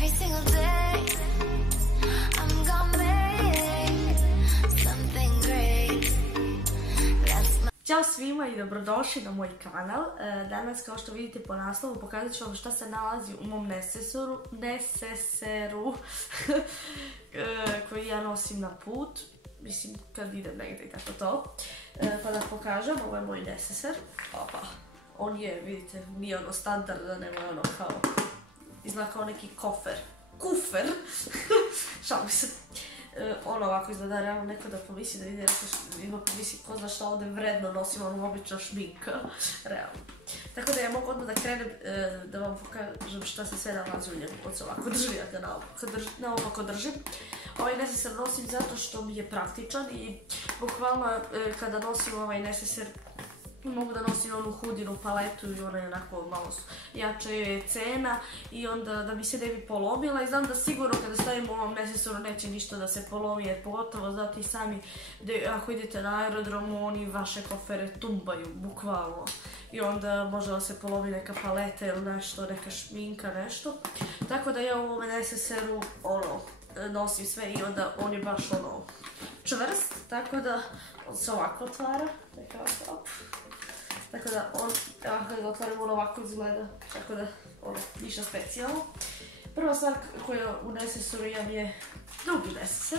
Every single day I'm gonna make something great. Ćao svima i dobrodošli na moj kanal. Danas, kao što vidite po naslovu, pokazat ću vam šta se nalazi u mom neseseru koji ja nosim na put. Mislim, kad idem negdje i tako to. Pa da pokažem, ovo je moj neseser. Opa, on je, vidite, nije ono standarda, nego ono kao, izgleda kao neki kufer. Šalim se. Ono ovako izgleda, realno neko da pomisli da ide, ima pomisli ko zna šta ovdje vredno nosim, ono obična šminka, realno. Tako da ja mogu odmah da krenem da vam pokažem šta se sve nalazi u njemu, od se ovako držim, ja ga naopako držim. Ovaj neseser nosim zato što mi je praktičan i bukvalno kada nosim ovaj neseser mogu da nosim onu hudinu paletu i ona je onako malo jača je cena i onda da mi se ne bi polomila i znam da sigurno kada stavim u ovom nesesoru neće ništa da se polomi jer pogotovo znate i sami ako idete na aerodromu oni vaše kofere tumbaju bukvalno i onda može da se polomi neka paleta ili nešto, neka šminka, nešto. Tako da ja u ovom neseseru ono nosim sve i onda on je baš ono čvrst, tako da on se ovako otvara, tako da on, kada ga otvaram, on ovako izgleda, tako da ono, ništa specijalno. Prva stvar koja u nesesoru imam je drugi neseser.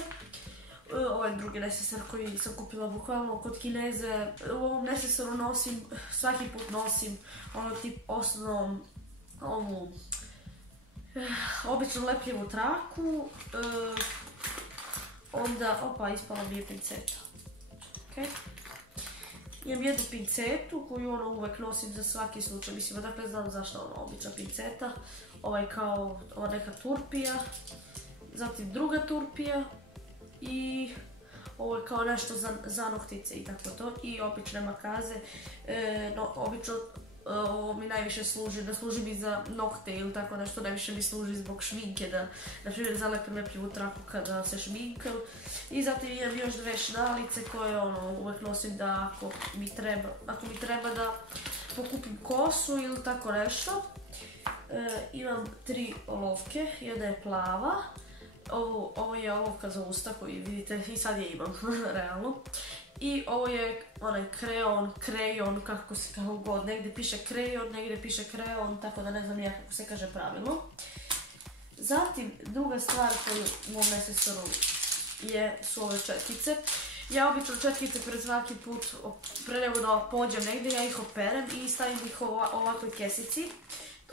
Ovo je drugi neseser koji sam kupila bukvalno kod Kineze. U ovom nesesoru nosim, svaki put nosim ono tip osnovnom, ovu običnu lepljivu traku, onda, opa, ispala mi je pinceta. Imam jednu pincetu koju ono uvek nosim za svaki slučaj, mislim, odakle znam zašto ono obična pinceta, ovaj kao, ova neka turpija, zatim druga turpija i ovo je kao nešto za noktice i tako to i obične makaze, obično ovo mi najviše služi, da služi mi za nokte ili tako nešto, najviše mi služi zbog šminke, da na primjer zalepim lepljivu traku kada se šminkam i zatim imam još dve šnalice koje ono uvek nosim da ako mi treba da pokupim kosu ili tako nešto. Imam 3 olovke, jedna je plava, ovo je olovka za usta koju vidite i sad je imam, realno. I ovo je onaj krejon, kako god, negdje piše krejon, negdje piše kreon, tako da ne znam ja kako se kaže pravilno. Zatim, druga stvar koju u mom nesesoru su ove četkice. Ja obično četkice pred svaki put, pre nego da pođem negdje, ja ih operem i stavim ih u ovakvoj kesici.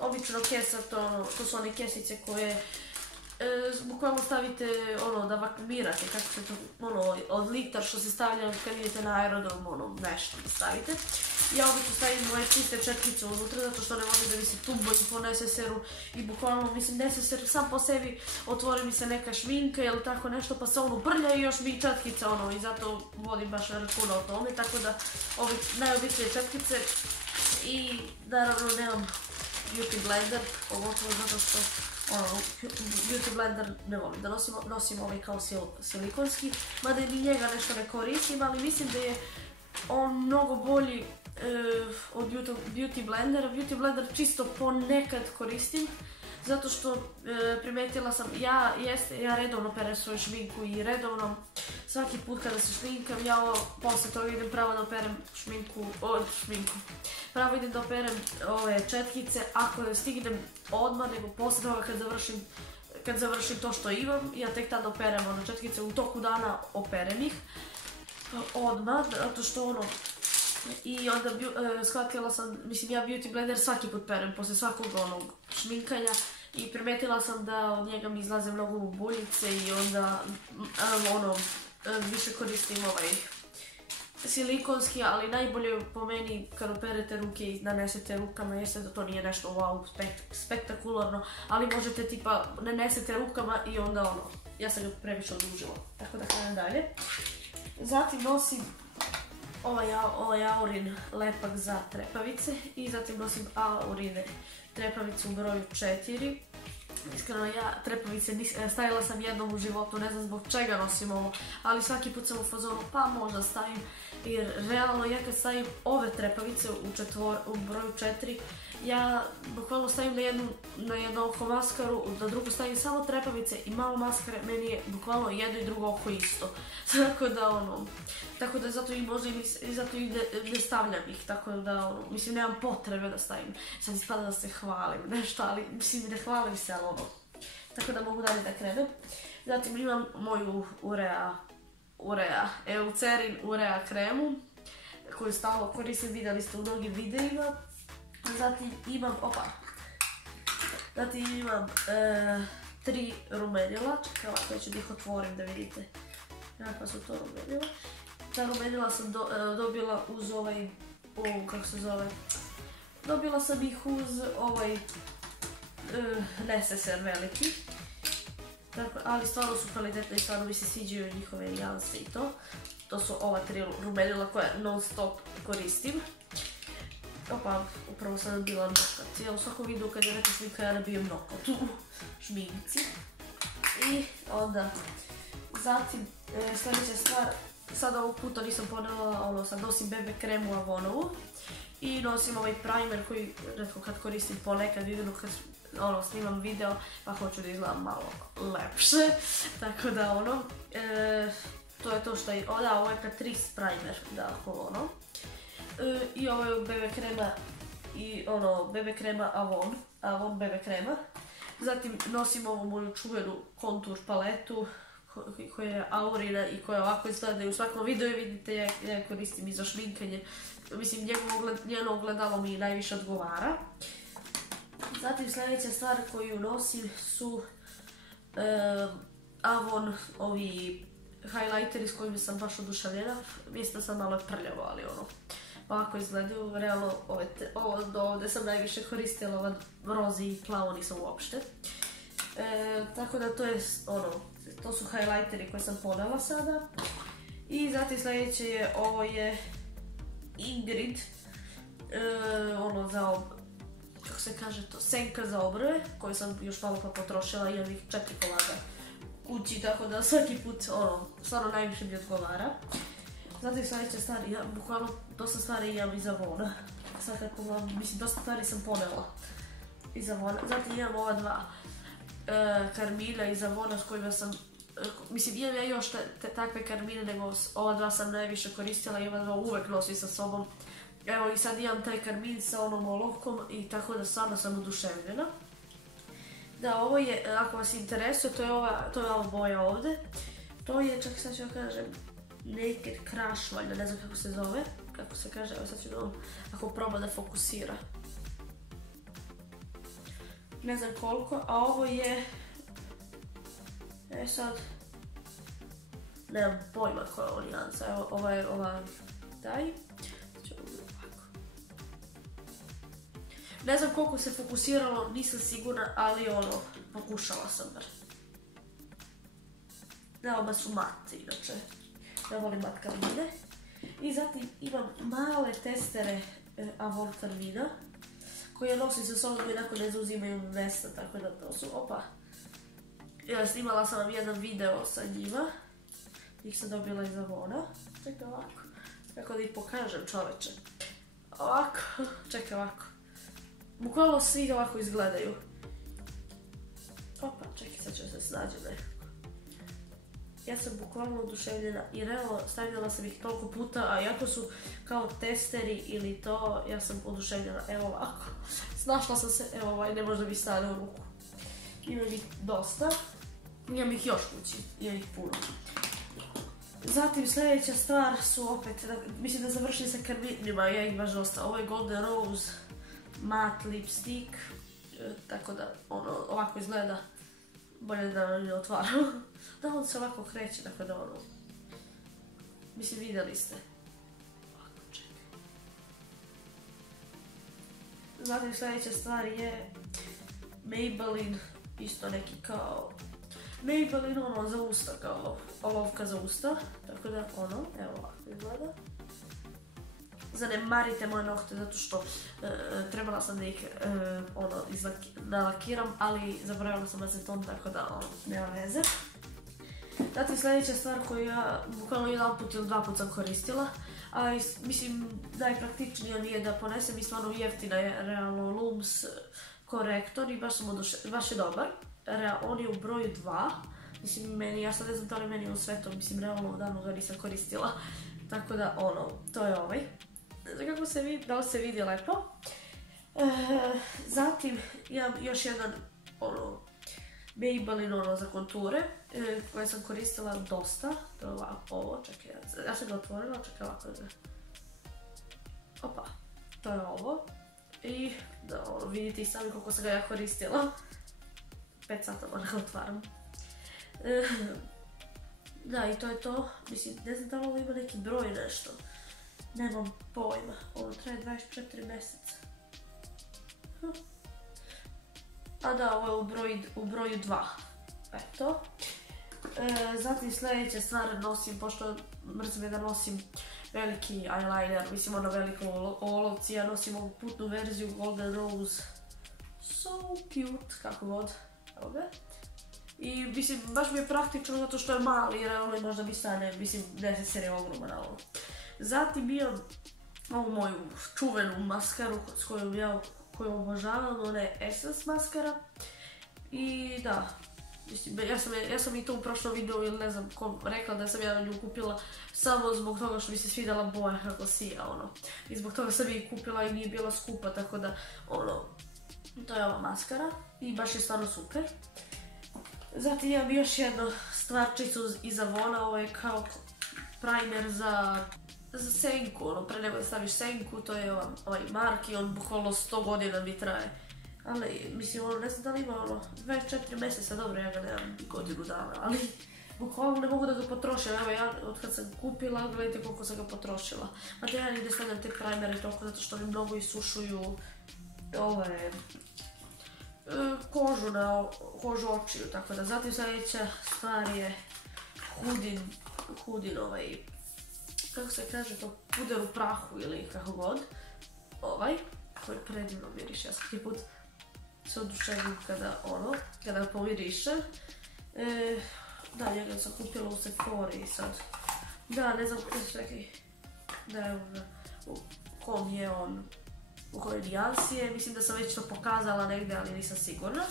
Obično kesa, to su one kesice koje bukvalno stavite ono da vakumirate, kako se to, ono od litar što se stavlja kad idete na aerodrom, ono nešto da stavite. Ja obično stavim moje čiste četkice unutra zato što ne može da mi se tumbaju po neseseru i bukvalno mislim neseser sam po sebi otvori mi se neka šminka ili tako nešto pa se ono brlja i još mi i četkica ono i zato vodim baš računa o tome, tako da ove najobičnije četkice i naravno nemam beauty blender, pogotovo zato što beauty blender ne volim da nosim ovaj kao silikonski, mada ni njega nešto ne koristim, ali mislim da je on mnogo bolji od beauty blendera. Beauty blender čisto ponekad koristim, zato što primetila sam, ja redovno perem svoju šminku i redovno svaki put kada se šminkam, ja posle toga idem pravo da operem pravo idem da operem ove četkice, ako ne stignem odmah, nego posle toga kad završim to što imam, ja tek tada operem one četkice, u toku dana operem ih odmah, zato što ono, i onda shvatila sam, mislim ja beauty blender svaki put perem posle svakog onog šminkanja i primetila sam da od njega mi izlaze mnogo buljice i onda ono više koristim ovaj silikonski, ali najbolje po meni kad operete ruke i nanesete rukama, jeste da to nije nešto wow spektakularno, ali možete tipa nanesete rukama i onda ono, ja sam ga previše odužila, tako da krenem dalje. Zatim nosim ovaj Aurin lepak za trepavice i zatim nosim Aurine trepavice u broju 4. Iskreno, ja trepavice stavila sam jednom u životu, ne znam zbog čega nosim ovo, ali svaki put sam u fazonu pa možda stavim, jer realno ja kad stavim ove trepavice u broju 4, Ja bukvalno stavim na jedno oko maskaru, na drugu stavim samo trepavice i malo maskare, meni je bukvalno jedno i drugo oko isto. Tako da zato i možda i zato i ne stavljam ih, tako da mislim nemam potrebe da stavim. Sad ispada da se hvalim nešto, ali mislim ne hvalim se, ali tako da mogu dalje da krenem. Zatim imam moju Eucerin Urea kremu, koju stalno koristim, vidjeli ste u mnogim videima. Zatim imam, tri rumenila, čekaj ovako, ja ću da ih otvorim da vidite kakva su to rumenila. Ta rumenila sam dobila uz kako se zove, dobila sam ih uz neseser veliki. Ali stvarno su kvalitetne i stvarno mi se sviđaju njihove nijanse i to. To su ova tri rumenila koje non stop koristim. Upravo sam nabila nokat. Ja u svakom videu kad je neka šminka ja nabijem nokat u šminci. I onda, zatim sljedeća stvar, sad ovog puta nisam ponela, sad nosim BB kremu Avonovu. I nosim ovaj primer koji kad koristim ponekad, vidim kad snimam video pa hoću da izgledam malo lepše. Tako da to je to što je, ovo je Catrice primer, i ovo je BB krema i BB krema Avon BB krema. Zatim nosim ovu moju čuvenu kontur paletu koja je Aurina i koja ovako izgleda i u svakom videu vidite ja je koristim i za šminkanje. Mislim njeno ogledalo mi najviše odgovara. Zatim sljedeća stvar koju nosim su Avon ovi highlighteri s kojima sam baš oduševljena. Mislim da sam malo prljavo, ali ovako izgledaju. Realno ovo do ovdje sam najviše koristila, ovaj rozi i plavo nisam uopšte. Tako da to su highlighteri koje sam ponela sada. I zatim sljedeće je, ovo je Ingrid, kako se kaže to, senka za obrve, koju sam još malo pa potrošila, imam ih 4 komada kući, tako da svaki put, stvarno najviše mi odgovara. Zatim sljedeća stvar, bukvalno dosta stvari imam iz Avona. Sad kako mislim, dosta stvari sam ponela iz Avona. Zatim imam ova dva karmina iz Avona s kojima sam, mislim imam ja još takve karmine, nego ova dva sam najviše koristila i ova dva uvek nosim sa sobom. Evo i sad imam taj karmin sa onom olovkom i tako da stvarno sam oduševljena. Da, ovo je, ako vas interesuje, to je ova boja ovde. To je, čak sad ću vam kažem, Naked Crush, valjda, ne znam kako se zove. Kako se kaže, evo sad ću da vam, ako proba da fokusira. Ne znam koliko, a ovo je, sad, nemam pojma koja je ovo nijansa, evo ova je taj. Ne znam koliko se fokusiralo, nisam sigurna, ali pokušala sam bar. Oba su mat, inače. Ja volim mat karmine. I zatim imam male testere Avon karmina, koje nosim sa sobom i onako ne zauzimaju mesta, tako da to su, snimala sam vam jedan video sa njima. Njih sam dobila iz Avona. Čekaj ovako, kako da ih pokažem, čoveče. Ovako, čekaj ovako. Bukvalno svi ovako izgledaju. Čekaj, sad ću se snađe nekako. Ja sam bukvalno oduševljena i realno stavljala sam ih toliko puta, a iako su kao testeri ili to, ja sam oduševljena. Evo ovako. Snašla sam se, evo ne može da mi stane u ruku. Imam ih dosta. Imam ih još kući, imam ih puno. Zatim sljedeća stvar su opet, mislim da završim sa karminima, ja ih baš dosta. Ovo je Golden Rose matte lipstick, tako da ovako izgleda, bolje da ne otvaram. Da, on se ovako kreće, tako da mislim vidjeli ste. Ovako, čekaj. Zatim sljedeća stvar je Maybelline, isto neki kao Maybelline za usta, kao olovka za usta, tako da evo ovako izgleda. Zanemarite moje nokte zato što trebala sam da ih nalakiram, ali zaboravila sam aceton, tako da nema veze. Zatim sljedeća stvar koju ja bukvalno jedan put ili dva put sam koristila, a mislim najpraktičnije mi je da ponesem i stvarno jeftina je realno Looms korektor i baš je dobar. On je u broju 2, mislim ja sad ne znam da li meni je u sve to, mislim realno davno ga nisam koristila, tako da to je ovaj. Ne znam kako se vidi, da li se vidi lepo. Zatim imam još jedan Maybelline za konture koje sam koristila dosta. To je ovo, čekaj, ja sam ga otvorila, čekaj ovako da... Opa, to je ovo. I da vidite i sami koliko sam ga ja koristila. 5 sata moram otvaram. Da, i to je to. Mislim, ne znam da li ovo ima neki broj nešto. Nemam pojma. Ovo traje 24 mjeseca. A da, ovo je u broju 2. Eto. Zatim sljedeća stvar nosim, pošto mrzim je da nosim veliki eyeliner, mislim ono veliko olovci, ja nosim ovu putnu verziju Golden Rose. So cute, kako god. Evo ga. I mislim, baš mi je praktično zato što je mali, jer ono možda mi stane, mislim, 10 serija ogroman na ovo. Zatim imam ovu moju čuvenu maskaru s koju obožavam, ona je Essence maskara. I da, mislim, ja sam i to u prošlom videu ili ne znam ko rekla da sam ja nju kupila samo zbog toga što mi se svidjela boja kako sija, I zbog toga sam je kupila i nije bila skupa, tako da, to je ova maskara i baš je stvarno super. Zatim imam još jednu stvarčicu iz Avona, ovo je kao primer za senku, pre nego da staviš senku, to je ovaj mark i on bukvalno 100 godina mi traje. Ali, mislim, ne znam da li ima 24 mjeseca, dobro, ja ga nemam godinu dana, ali bukvalno ne mogu da ga potrošim. Evo, ja od kad sam kupila, gledajte koliko sam ga potrošila. Znate, ja ne stavljam te primere toliko zato što mi mnogo isušuju kožu očiju, tako da. Zatim sljedeća stvar je Hudin kako se kaže to, puder u prahu ili kako god. Koji predivno miriše, ja svaki put se oduševim kada pomiriše. Da, njega sam kupila u Sephori sad. Da, ne znam, čekaj, da evo ga, u kom je on, u kojoj nijansi je, mislim da sam već to pokazala negdje, ali nisam sigurna.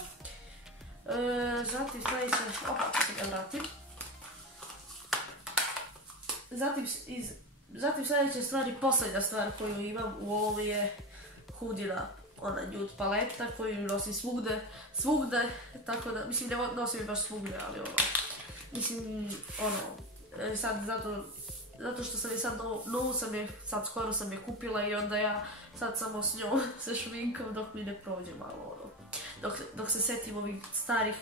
Zatim sljedeća, kako se ga vratim. Zatim sljedeća stvar i posljednja stvar koju imam u ovom je Hudina, ona nude paleta koju nosim svugde, tako da, mislim ne nosim baš svugde, ali mislim, sad zato što sam je sad novu skoro sam je kupila i onda ja sad samo s njom se šminkam dok mi ne prođe malo, dok se setim ovih starih,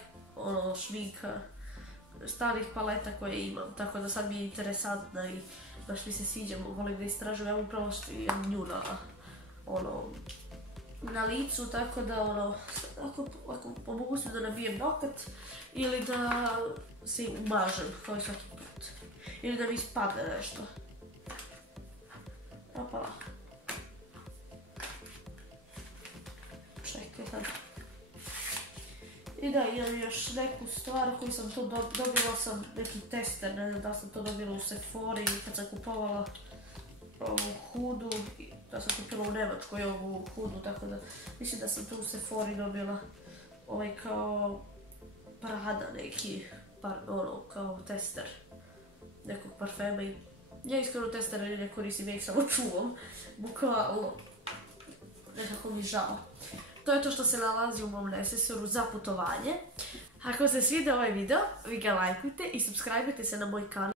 šminka, starih paleta koje imam, tako da sad mi je interesantna i baš mi se sviđa, volim da istražujem, ja upravo što imam nju na licu, tako da ako pomogu se da nabijem nokat ili da se umažem kao i svaki put. Ili da mi ispadne nešto. Opala. Čekaj sad. I da, imam još neku stvar koju sam to dobila sam neki tester, ne znam da sam to dobila u Sephori kad sam kupovala ovu hudu, da sam kupila u Nemačkoj ovu hudu, tako da mislim da sam to u Sephori dobila kao Prada neki, kao tester nekog parfema i ja iskreno testera ne koristim, ja ih samo čuvam, bukvalno, nekako mi žao. To je to što se nalazi u mom nesesoru za putovanje. Ako se sviđa ovaj video, vi ga lajkujte i subscribe-ujte se na moj kanal.